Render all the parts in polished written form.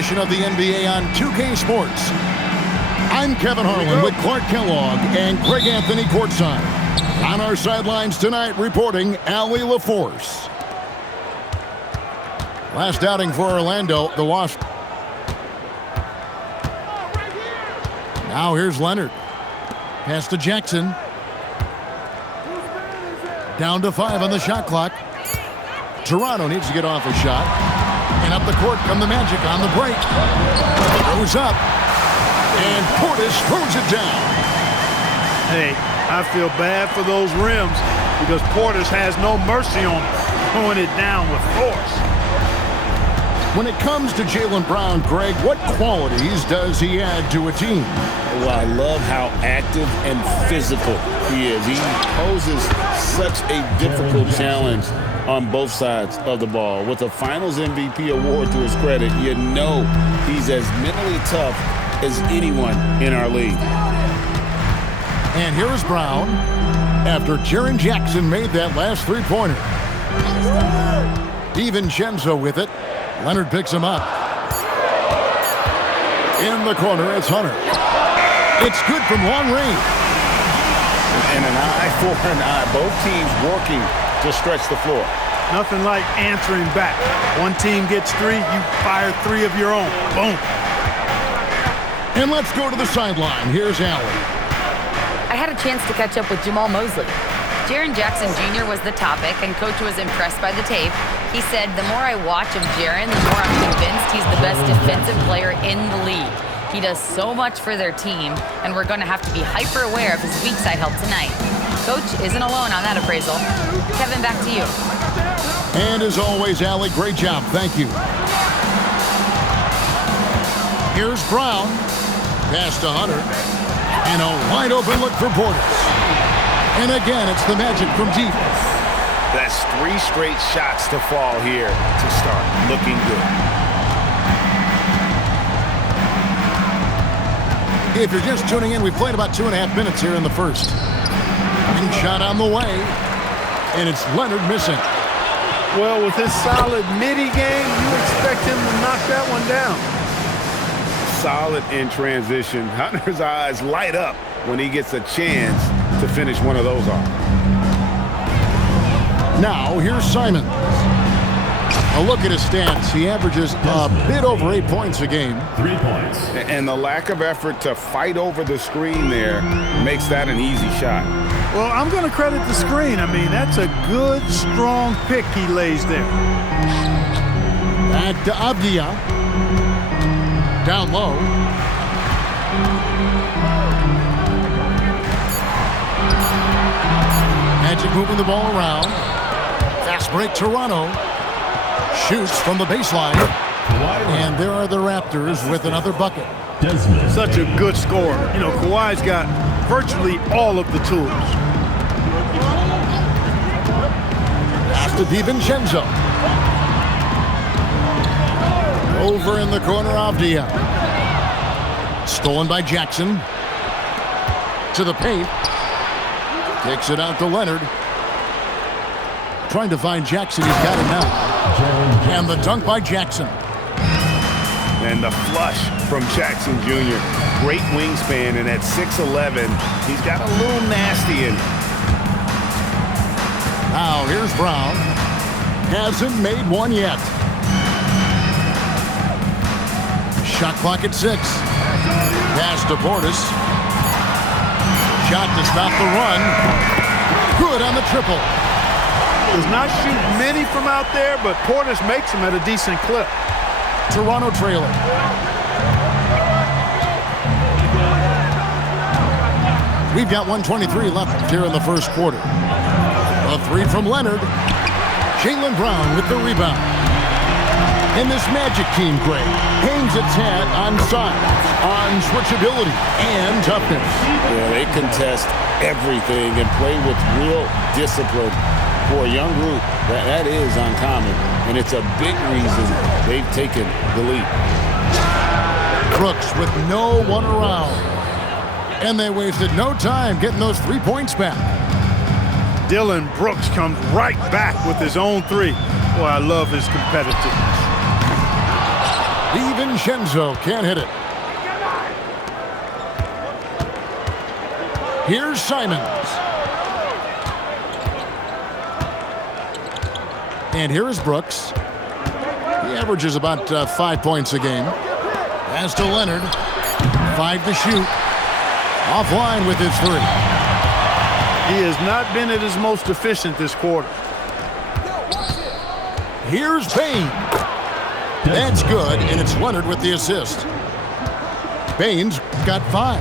edition of the NBA on 2K Sports. I'm Kevin Harlan with Clark Kellogg and Greg Anthony courtside. On our sidelines tonight, reporting Allie LaForce. Last outing for Orlando, the Wasp. Now here's Leonard. Pass to Jackson. Down to 5 on the shot clock. Toronto needs to get off a shot. And up the court come the Magic on the break. Goes up. And Portis throws it down. Hey, I feel bad for those rims because Portis has no mercy on them, throwing it down with force. When it comes to Jaylen Brown, Greg, what qualities does he add to a team? Well, I love how active and physical he is. He poses such a difficult challenge on both sides of the ball. With a Finals MVP award to his credit, you know he's as mentally tough as anyone in our league. And here's Brown after Jaren Jackson made that last three-pointer. DiVincenzo with it. Leonard picks him up. In the corner, it's Hunter. It's good from long range. And an eye for an eye. Both teams working to stretch the floor. Nothing like answering back. One team gets 3, you fire 3 of your own. Boom. And let's go to the sideline. Here's Allie. I had a chance to catch up with Jamal Mosley. Jaren Jackson Jr. was the topic, and Coach was impressed by the tape. He said, the more I watch of Jaren, the more I'm convinced he's the best defensive player in the league. He does so much for their team, and we're going to have to be hyper-aware of his weak side help tonight. Coach isn't alone on that appraisal. Kevin, back to you. And as always, Allie, great job. Thank you. Here's Brown. Pass to Hunter. And a wide-open look for Portis. And again, it's the Magic from deep. That's 3 straight shots to fall here to start looking good. If you're just tuning in, we played about 2.5 minutes here in the first. Big shot on the way. And it's Leonard missing. Well, with his solid midi game, you expect him to knock that one down. Solid in transition. Hunter's eyes light up when he gets a chance to finish one of those off. Now, here's Simon. A look at his stats. He averages a bit over 8 points a game. 3 points. And the lack of effort to fight over the screen there makes that an easy shot. Well, I'm going to credit the screen. I mean, that's a good, strong pick he lays there. Back to Avdia. Down low. Magic moving the ball around. Fast break, Toronto. Shoots from the baseline. And there are the Raptors with another bucket. Such a good scorer. You know, Kawhi's got virtually all of the tools. Pass to DiVincenzo. Over in the corner, Avdia. Stolen by Jackson. To the paint. Takes it out to Leonard. Trying to find Jackson. He's got it now. And the dunk by Jackson. And the flush from Jackson Jr. Great wingspan, and at 6'11", he's got a little nasty in him. Now here's Brown. Hasn't made one yet. Shot clock at 6. Pass to Portis. Shot to stop the run. Good on the triple. Does not shoot many from out there, but Portis makes them at a decent clip. Toronto trailing. We've got 1:23 left here in the first quarter. A 3 from Leonard. Jaylen Brown with the rebound. And this Magic team, Greg, hangs its hat on size, on switchability, and toughness. Yeah, they contest everything and play with real discipline. For a young group, that is uncommon, and it's a big reason they've taken the lead. Brooks with no one around. And they wasted no time getting those 3 points back. Dillon Brooks comes right back with his own 3. Boy, I love his competitiveness. DiVincenzo can't hit it. Here's Simons. And here is Brooks. He averages about 5 points a game. Pass to Leonard. 5 to shoot. Offline with his 3. He has not been at his most efficient this quarter. Here's Bain. That's good, and it's Leonard with the assist. Bain's got 5.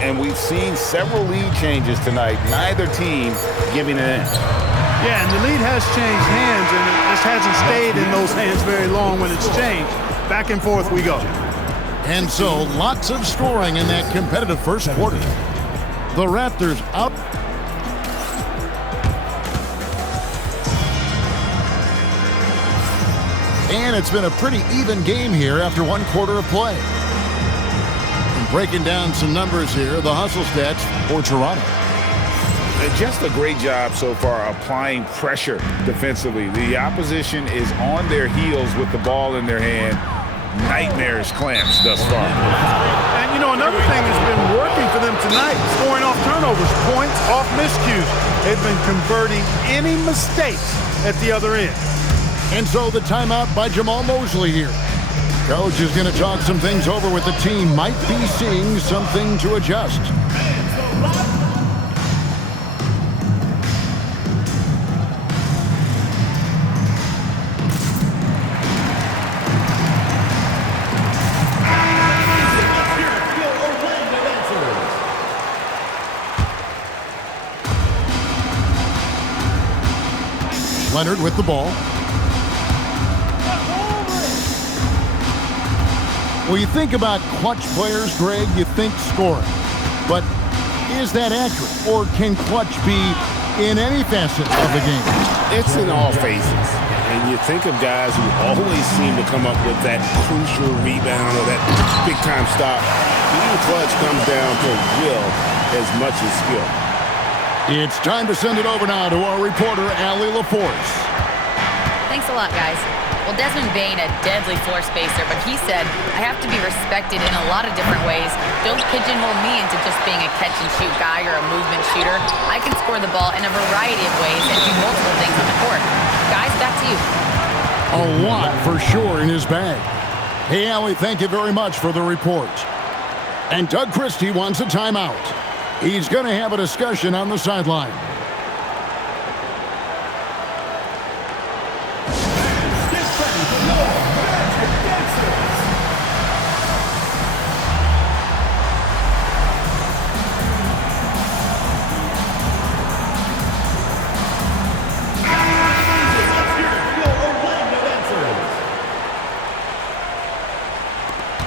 And we've seen several lead changes tonight. Neither team giving an inch. Yeah, and the lead has changed hands, and it just hasn't stayed in those hands very long when it's changed. Back and forth we go. And so, lots of scoring in that competitive first quarter. The Raptors out. And it's been a pretty even game here after 1 quarter of play. And breaking down some numbers here, the hustle stats for Toronto. Just a great job so far applying pressure defensively. The opposition is on their heels with the ball in their hand. Nightmares clamps thus far. And, you know, another thing that's been working for them tonight, scoring off turnovers, points off miscues. They've been converting any mistakes at the other end. And so the timeout by Jamal Mosley here. Coach is going to talk some things over with the team. Might be seeing something to adjust. Leonard with the ball. Well, you think about clutch players, Greg, you think scoring. But is that accurate? Or can clutch be in any facet of the game? It's in all phases. And you think of guys who always seem to come up with that crucial rebound or that big-time stop. Being clutch comes down to will as much as skill. It's time to send it over now to our reporter, Allie LaForce. Thanks a lot, guys. Well, Desmond Bain, a deadly floor spacer, but he said, I have to be respected in a lot of different ways. Don't pigeonhole me into just being a catch-and-shoot guy or a movement shooter. I can score the ball in a variety of ways and do multiple things on the court. Guys, back to you. A lot for sure in his bag. Hey, Allie, thank you very much for the report. And Doug Christie wants a timeout. He's going to have a discussion on the sideline.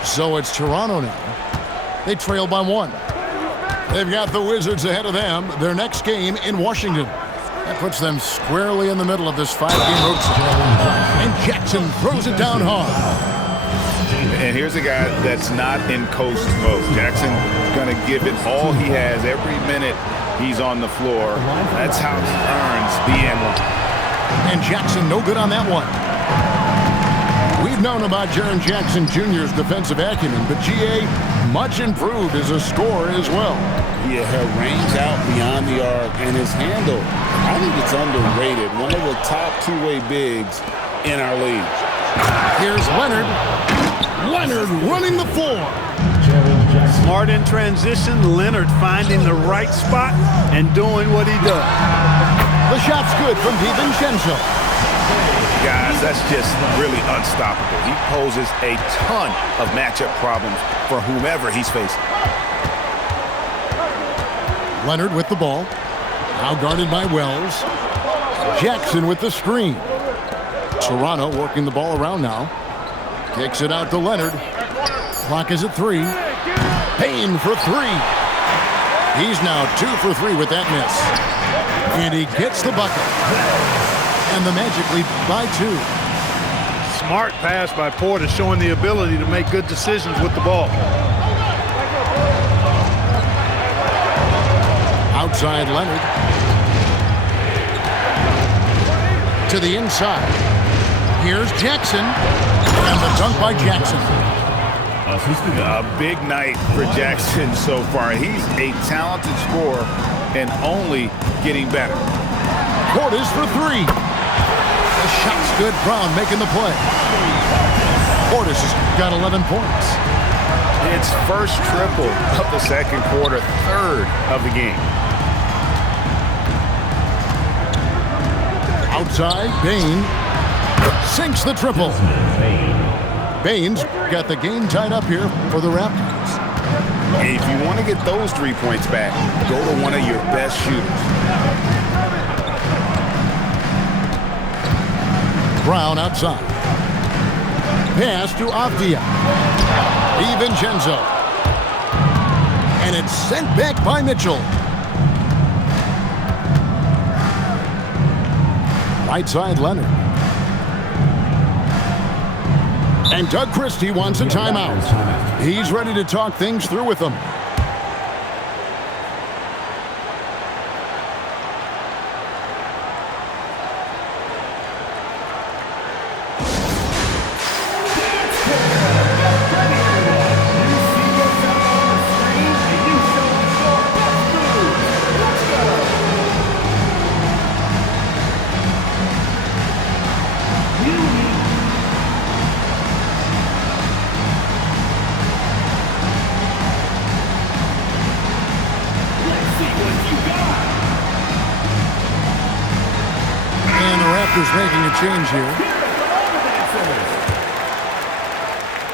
So it's Toronto now. They trail by 1. They've got the Wizards ahead of them. Their next game in Washington. That puts them squarely in the middle of this 5-game road trip. And Jackson throws it down hard. And here's a guy that's not in coast mode. Jackson's going to give it all he has every minute he's on the floor. That's how he earns the end. And Jackson no good on that one. We've known about Jaren Jackson Jr.'s defensive acumen, but G.A. much improved as a scorer as well. He range out beyond the arc, and his handle, I think it's underrated. One of the top two-way bigs in our league. Here's Leonard. Leonard running the floor. Smart in transition. Leonard finding the right spot and doing what he does. The shot's good from DiVincenzo. Guys, that's just really unstoppable. He poses a ton of matchup problems for whomever he's facing. Leonard with the ball. Now guarded by Wells. Jackson with the screen. Toronto working the ball around now. Kicks it out to Leonard. Clock is at 3. Payne for 3. He's now 2 for 3 with that miss. And he gets the bucket. And the Magic lead by 2. Smart pass by Porter, showing the ability to make good decisions with the ball. Outside Leonard. To the inside. Here's Jackson. And the dunk by Jackson. A big night for Jackson so far. He's a talented scorer and only getting better. Portis for three. The shot's good. Brown making the play. Portis has got 11 points. It's first triple of the second quarter, third of the game. Outside, Bain sinks the triple. Bain's got the game tied up here for the Raptors. If you want to get those 3 points back, go to one of your best shooters. Brown outside. Pass to Avdia. DiVincenzo. And it's sent back by Mitchell. Right side, Leonard. And Doug Christie wants a timeout. He's ready to talk things through with them. Making a change here.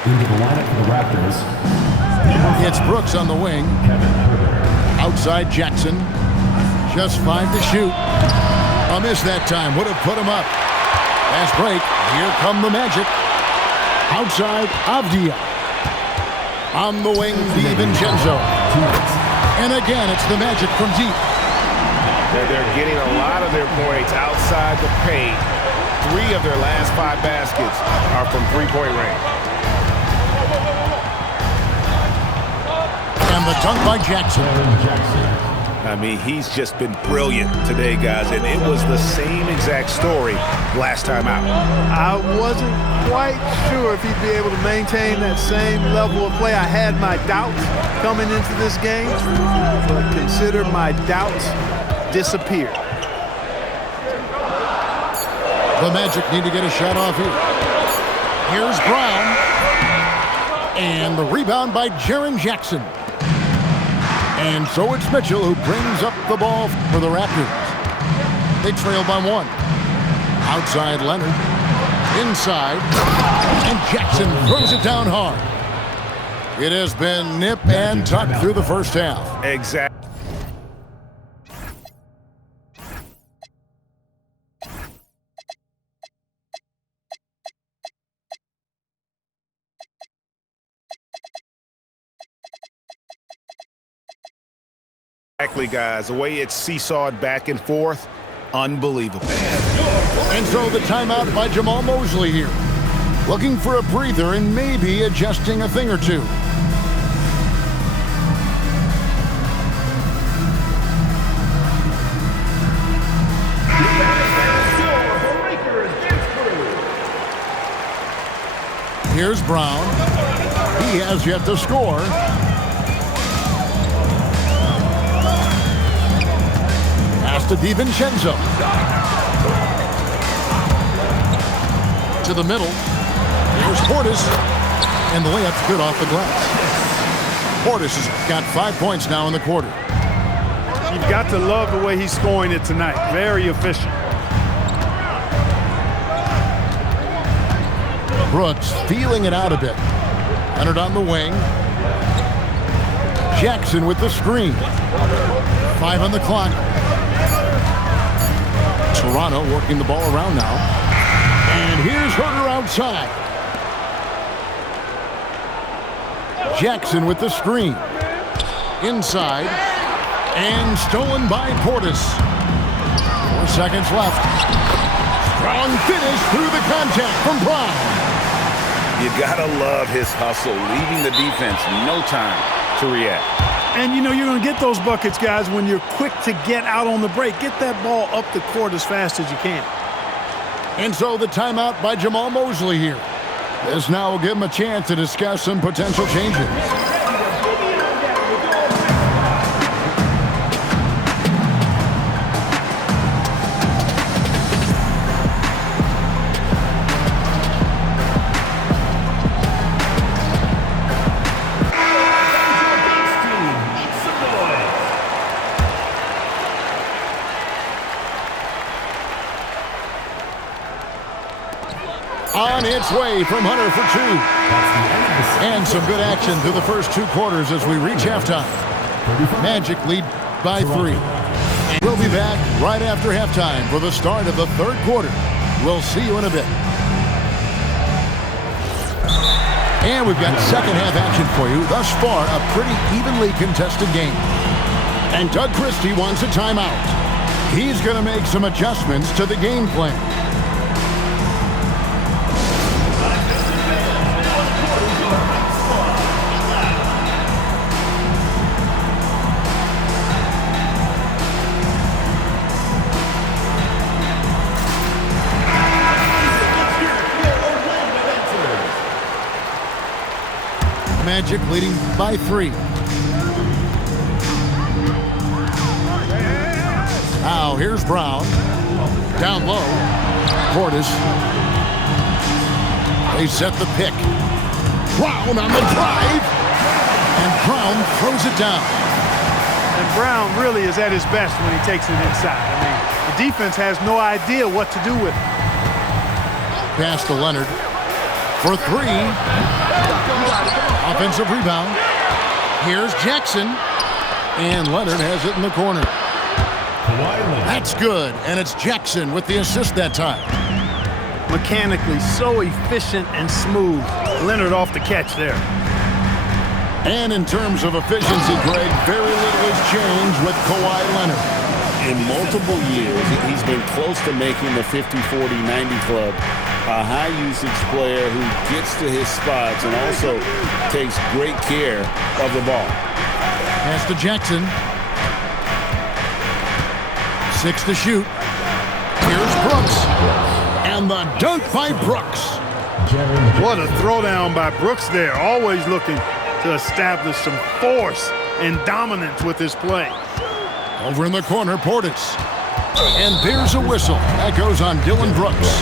Into the lineup for the Raptors. It's Brooks on the wing. Outside Jackson. Just 5 to shoot. A miss that time. Would have put him up. Fast break. Here come the Magic. Outside Avdia. On the wing, DiVincenzo. And again, it's the Magic from deep. They're getting a lot of their points outside the paint. 3 of their last 5 baskets are from three-point range. And the dunk by Jackson. I mean, he's just been brilliant today, guys, and it was the same exact story last time out. I wasn't quite sure if he'd be able to maintain that same level of play. I had my doubts coming into this game, but consider my doubts disappeared. The Magic need to get a shot off here. Here's Brown. And the rebound by Jaren Jackson. And so it's Mitchell who brings up the ball for the Raptors. They trail by 1. Outside Leonard. Inside. And Jackson throws it down hard. It has been nip and tuck through the first half. Exactly. Exactly, guys. The way it's seesawed back and forth, unbelievable. And so the timeout by Jamal Mosley here. Looking for a breather and maybe adjusting a thing or two. Here's Brown. He has yet to score. Pass to DiVincenzo. To the middle. Here's Portis. And the layup's good off the glass. Portis has got 5 points now in the quarter. You've got to love the way he's scoring it tonight. Very efficient. Brooks feeling it out a bit. Leonard on the wing. Jackson with the screen. 5 on the clock. Toronto working the ball around now. And here's Herter outside. Jackson with the screen. Inside. And stolen by Portis. 4 seconds left. Strong finish through the contact from Brown. You gotta love his hustle, leaving the defense no time to react. And you know you're going to get those buckets, guys, when you're quick to get out on the break. Get that ball up the court as fast as you can. And so the timeout by Jamal Mosley here. This now will give him a chance to discuss some potential changes. On its way from Hunter for two. And some good action through the first two quarters as we reach halftime. Magic lead by 3. We'll be back right after halftime for the start of the third quarter. We'll see you in a bit. And we've got second half action for you. Thus far, a pretty evenly contested game. And Doug Christie wants a timeout. He's going to make some adjustments to the game plan. Magic leading by 3. Now here's Brown. Down low. Portis. They set the pick. Brown on the drive. And Brown throws it down. And Brown really is at his best when he takes it inside. I mean, the defense has no idea what to do with it. Pass to Leonard. For 3. Offensive rebound. Here's Jackson. And Leonard has it in the corner. That's good. And it's Jackson with the assist that time. Mechanically so efficient and smooth. Leonard off the catch there. And in terms of efficiency, Greg, very little has changed with Kawhi Leonard. In multiple years, he's been close to making the 50-40-90 club. A high-usage player who gets to his spots and also takes great care of the ball. Pass to Jackson. 6 to shoot. Here's Brooks. And the dunk by Brooks. What a throwdown by Brooks there. Always looking to establish some force and dominance with his play. Over in the corner, Portis. And there's a whistle. That goes on Dylan Brooks.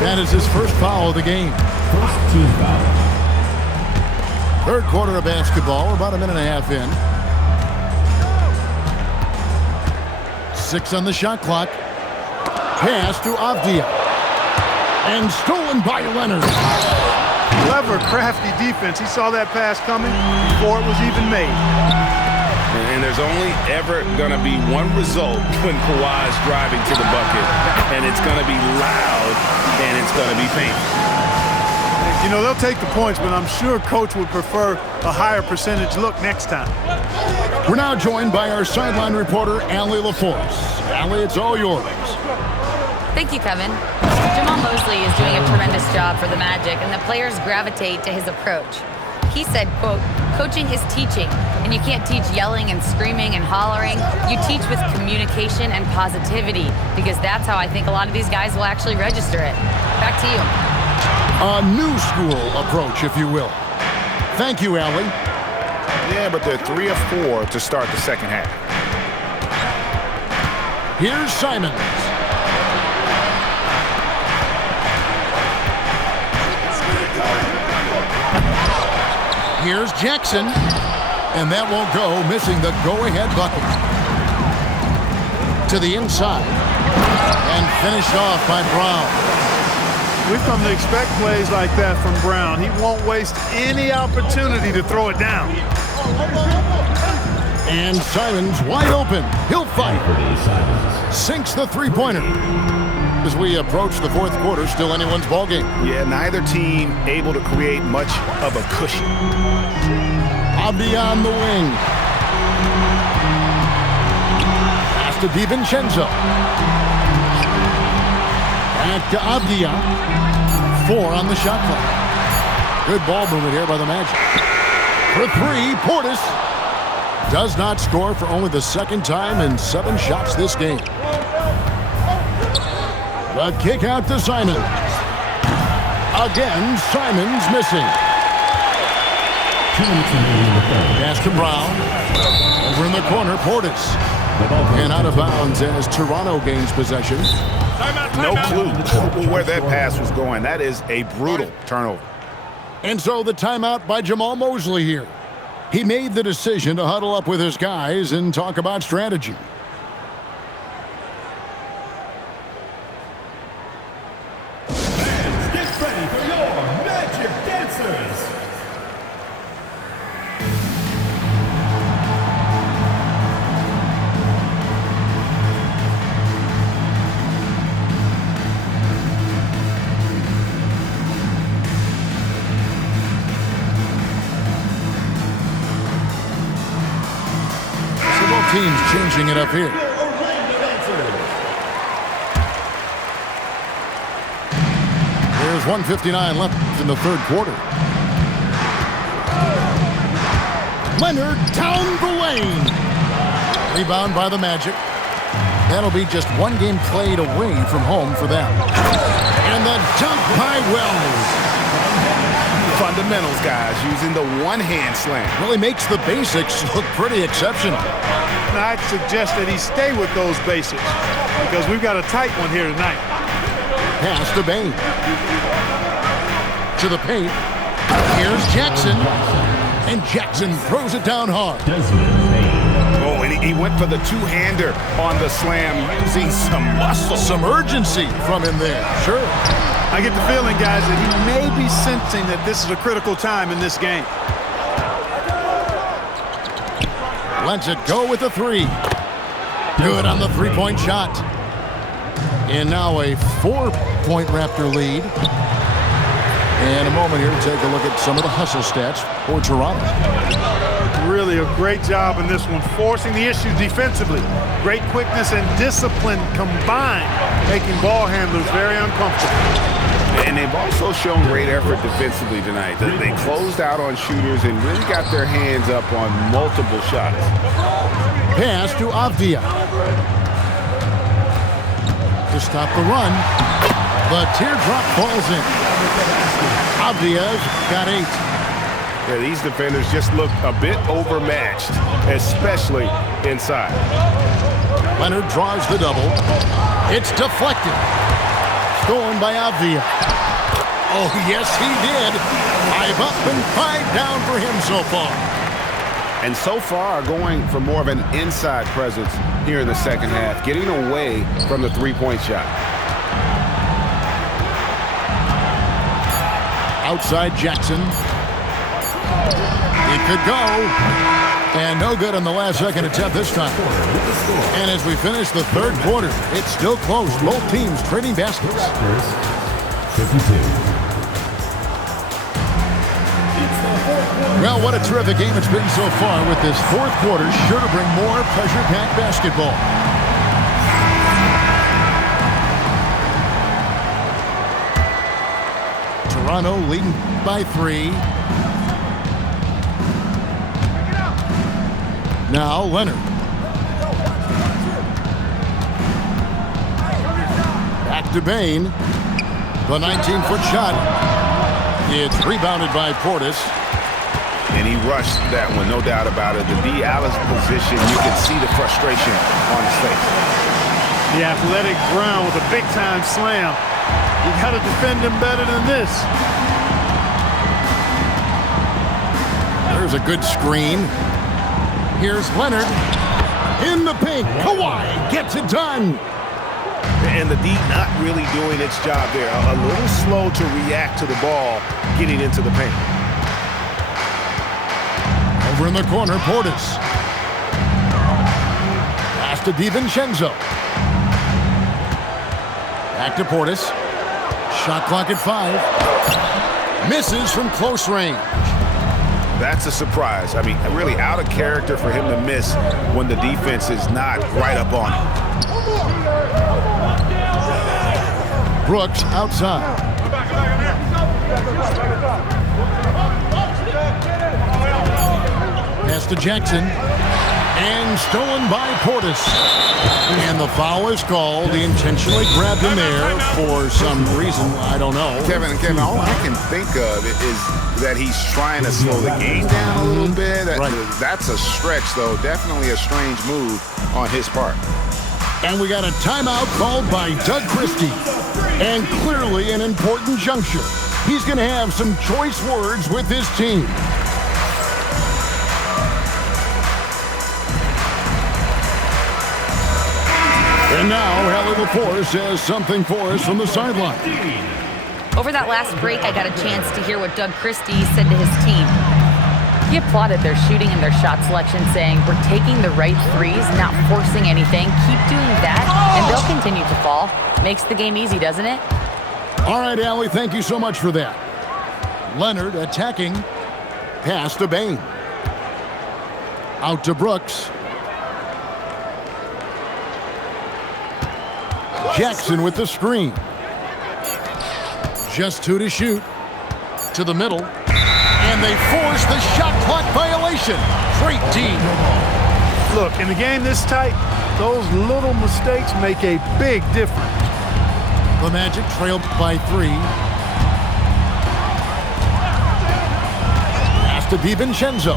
That is his first foul of the game. First team foul. Third quarter of basketball. We're about a minute and a half in. 6 on the shot clock. Pass to Avdia. And stolen by Leonard. Clever, crafty defense. He saw that pass coming before it was even made. And there's only ever going to be one result when Kawhi's driving to the bucket, and it's going to be loud, and it's going to be painful. You know, they'll take the points, but I'm sure Coach would prefer a higher percentage look next time. We're now joined by our sideline reporter, Allie LaForce. Allie, it's all yours. Thank you, Kevin. Jamal Mosley is doing a tremendous job for the Magic, and the players gravitate to his approach. He said, quote, "Coaching is teaching, and you can't teach yelling and screaming and hollering. You teach with communication and positivity, because that's how I think a lot of these guys will actually register it." Back to you. A new school approach, if you will. Thank you, Allie. Yeah, but they're 3 of 4 to start the second half. Here's Simons. Here's Jackson. And that won't go, missing the go-ahead bucket. To the inside. And finished off by Brown. We've come to expect plays like that from Brown. He won't waste any opportunity to throw it down. And Simons wide open. He'll fight. Sinks the three-pointer. As we approach the fourth quarter, still anyone's ballgame. Yeah, neither team able to create much of a cushion. Avdia on the wing. Pass to DiVincenzo. Back to Avdia. 4 on the shot clock. Good ball movement here by the Magic. For 3, Portis does not score for only the second time in 7 shots this game. The kick out to Simon. Again, Simon's missing. 2 minutes remaining in the third. Pass to Brown. Over in the corner, Portis. And out of bounds as Toronto gains possession. No clue where that pass was going. That is a brutal turnover. And so the timeout by Jamal Mosley here. He made the decision to huddle up with his guys and talk about strategy. Fans, get ready for your Magic Dancers. Teams changing it up here. There's 1:59 left in the third quarter. Leonard down the lane. Rebound by the Magic. That'll be just one game played away from home for them. And the dunk by Wells. Fundamentals, guys, using the one-hand slam. Really makes the basics look pretty exceptional. Now, I'd suggest that he stay with those basics because we've got a tight one here tonight. Pass to Bain. To the paint. Here's Jackson. And Jackson throws it down hard. Oh, and he went for the two-hander on the slam using some muscle. Some urgency from him there. Sure. I get the feeling, guys, that he may be sensing that this is a critical time in this game. Lets it go with the three. Good on the three-point shot. And now a 4-point Raptor lead. And a moment here to take a look at some of the hustle stats for Toronto. Really a great job in this one, forcing the issue defensively. Great quickness and discipline combined, making ball handlers very uncomfortable. And they've also shown great effort defensively tonight. They closed out on shooters and really got their hands up on multiple shots. Pass to Avdia. To stop the run. The teardrop falls in. Avdia's got 8. Yeah, these defenders just look a bit overmatched, especially inside. Leonard draws the double. It's deflected. Stolen by Avdia. Oh, yes, he did. 5 up and 5 down for him so far. And so far, going for more of an inside presence here in the second half, getting away from the three-point shot. Outside Jackson. It could go. And no good on the last second attempt this time. And as we finish the third quarter, it's still close. Both teams trading baskets. 52. Well, what a terrific game it's been so far with this fourth quarter. Sure to bring more pressure-packed basketball. Toronto leading by 3. Now Leonard. Back to Bain. The 19-foot shot. It's rebounded by Portis. And he rushed that one, no doubt about it. To be out of position, you can see the frustration on his face. The athletic Brown with a big-time slam. You got to defend him better than this. There's a good screen. Here's Leonard. In the paint. Kawhi gets it done. And the D not really doing its job there. A little slow to react to the ball getting into the paint. Over in the corner, Portis. Pass to DiVincenzo. Back to Portis. Shot clock at 5. Misses from close range. That's a surprise. I mean, really out of character for him to miss when the defense is not right up on him. Brooks outside. Pass to Jackson. And stolen by Portis. And the foul is called. He intentionally grabbed him there for some reason. I don't know. Kevin, all I can think of is that he's trying to slow the game down a little bit. That's a stretch, though. Definitely a strange move on his part. And we got a timeout called by Doug Christie. And clearly an important juncture. He's going to have some choice words with his team. And now, Hallie LaForce has something for us from the sideline. Over that last break, I got a chance to hear what Doug Christie said to his team. He applauded their shooting and their shot selection, saying, "We're taking the right threes, not forcing anything. Keep doing that, and they'll continue to fall." Makes the game easy, doesn't it? All right, Allie, thank you so much for that. Leonard attacking. Pass to Bain. Out to Brooks. Jackson with the screen. Just 2 to shoot. To the middle. And they force the shot clock violation. Great team. Look, in a game this tight, those little mistakes make a big difference. The Magic trailed by 3. Pass to DiVincenzo.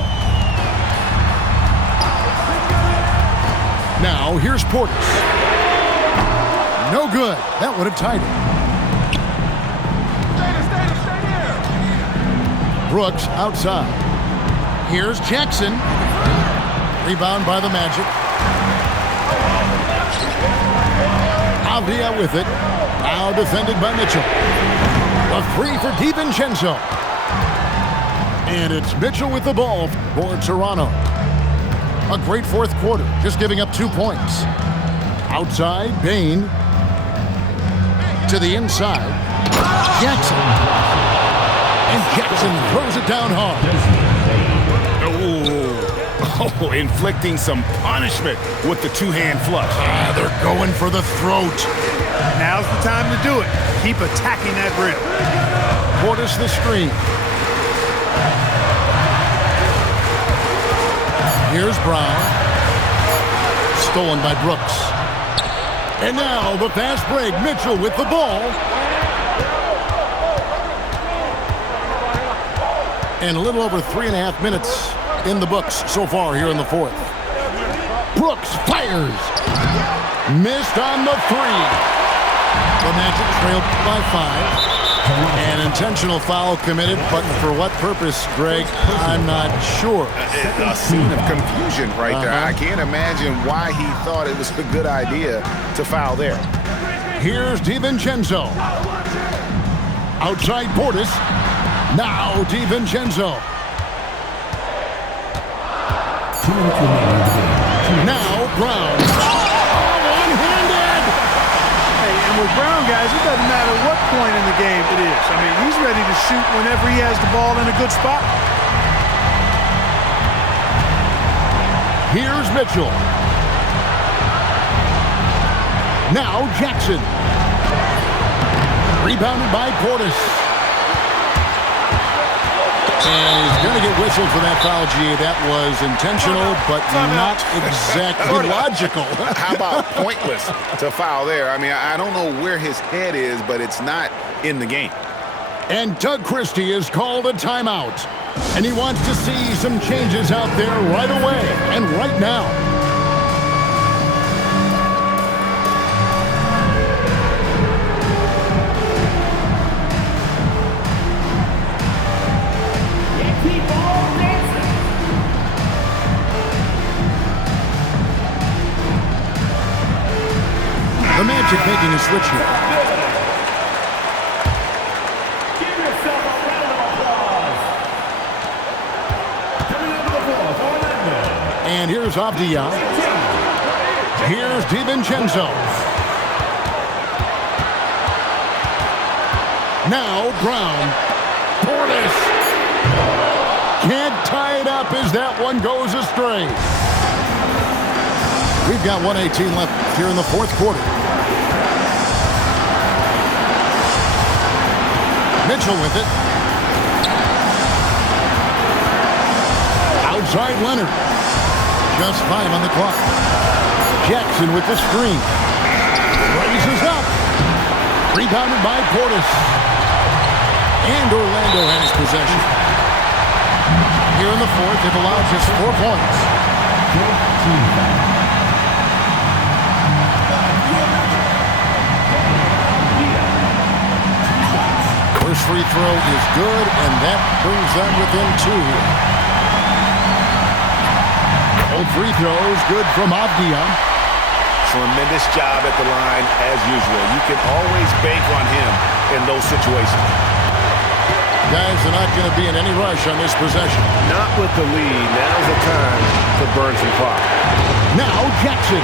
Now here's Portis. No good. That would have tied it. Brooks outside. Here's Jackson. Rebound by the Magic. Avdia with it. Now defended by Mitchell. A 3 for DiVincenzo. And it's Mitchell with the ball for Toronto. A great fourth quarter, just giving up 2 points. Outside, Bain. To the inside. Jackson. And Jackson throws it down hard. Oh, inflicting some punishment with the two-hand flush. They're going for the throat. Now's the time to do it. Keep attacking that rim. Portis the screen. Here's Brown. Stolen by Brooks. And now the fast break. Mitchell with the ball. And a little over 3.5 minutes in the books so far here in the fourth. Brooks fires. Missed on the 3. The Magic trailed by 5. An intentional foul committed, but for what purpose, Greg, I'm not sure. A scene of confusion right there. I can't imagine why he thought it was a good idea to foul there. Here's DiVincenzo. Outside Portis. Now DiVincenzo. Now Brown. One-handed! Hey, and with Brown, guys, it doesn't matter what point in the game it is. I mean, he's ready to shoot whenever he has the ball in a good spot. Here's Mitchell. Now Jackson. Rebounded by Portis. And he's going to get whistled for that foul, G. That was intentional, but not exactly logical. How about pointless to foul there? I mean, I don't know where his head is, but it's not in the game. And Doug Christie has called a timeout. And he wants to see some changes out there right away and right now. The Magic making a switch here. Give yourself a round of applause. Coming up to the floor for Orlando. And here's Avdia. Here's DiVincenzo. Now Brown. Portis. Can't tie it up as that one goes astray. We've got 1:18 left here in the fourth quarter. Mitchell with it. Outside Leonard. Just 5 on the clock. Jackson with the screen. Raises up. Rebounded by Portis. And Orlando has possession. Here in the fourth, it allows just 4 points. First free throw is good, and that brings them within 2 here. Both free throws good from Avdia. Tremendous job at the line as usual. You can always bank on him in those situations. Guys are not going to be in any rush on this possession. Not with the lead. Now's the time to burn some clock. Now Jackson.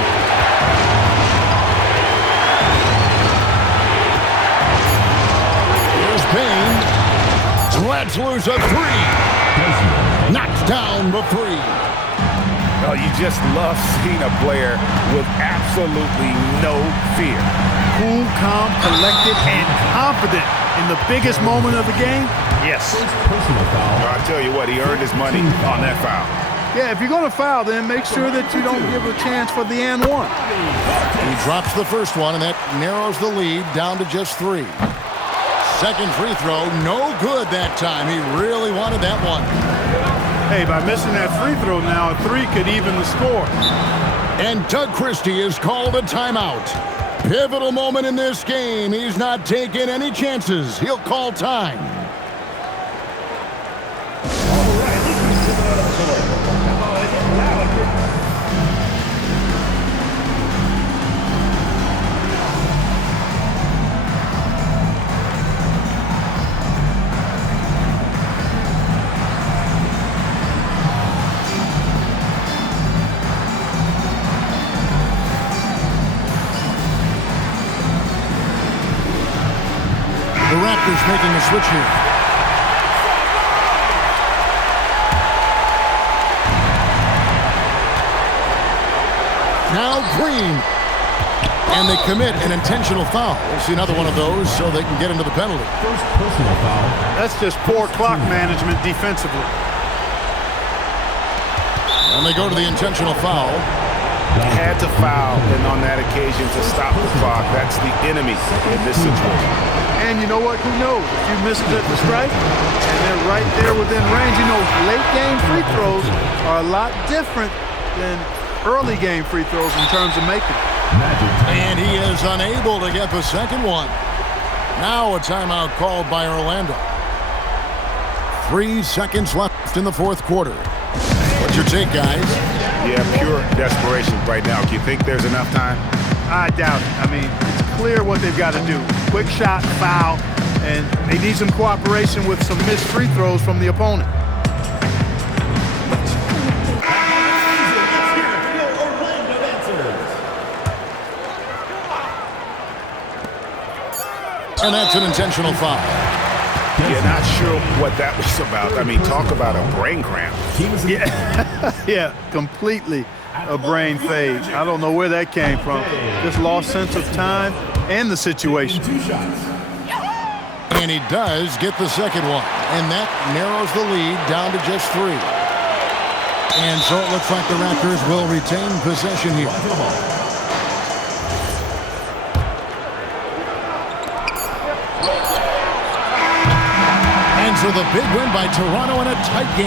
Here's Payne. Lets loose a 3. Knocks down the 3. Oh, you just love seeing a player with absolutely no fear. Cool, calm, collected, and confident in the biggest moment of the game. Yes. I'll tell you what, he earned his money on that foul. Yeah, if you're going to foul, then make sure that you don't give a chance for the and one. He drops the first one, and that narrows the lead down to just 3. Second free throw, no good that time. He really wanted that one. Hey, by missing that free throw now, a 3 could even the score. And Doug Christie has called a timeout. Pivotal moment in this game. He's not taking any chances. He'll call time. The Raptors making a switch here. Now Green. And they commit an intentional foul. We'll see another one of those so they can get into the penalty. First personal foul. That's just poor clock management defensively. And they go to the intentional foul. Had to foul, and on that occasion to stop the clock. That's the enemy in this situation. And you know what? Who knows? If you miss it at the strike, and they're right there within range. You know, late game free throws are a lot different than early game free throws in terms of making. And he is unable to get the second one. Now a timeout called by Orlando. 3 seconds left in the fourth quarter. What's your take, guys? Yeah, pure desperation right now. Do you think there's enough time? I doubt it. I mean, it's clear what they've got to do. Quick shot, foul, and they need some cooperation with some missed free throws from the opponent. And that's an intentional foul. Yeah, not sure what that was about. I mean, talk about a brain cramp. Yeah, completely a brain fade. I don't know where that came from. Just lost sense of time and the situation. And he does get the second one. And that narrows the lead down to just 3. And so it looks like the Raptors will retain possession here. And so the big win by Toronto in a tight game.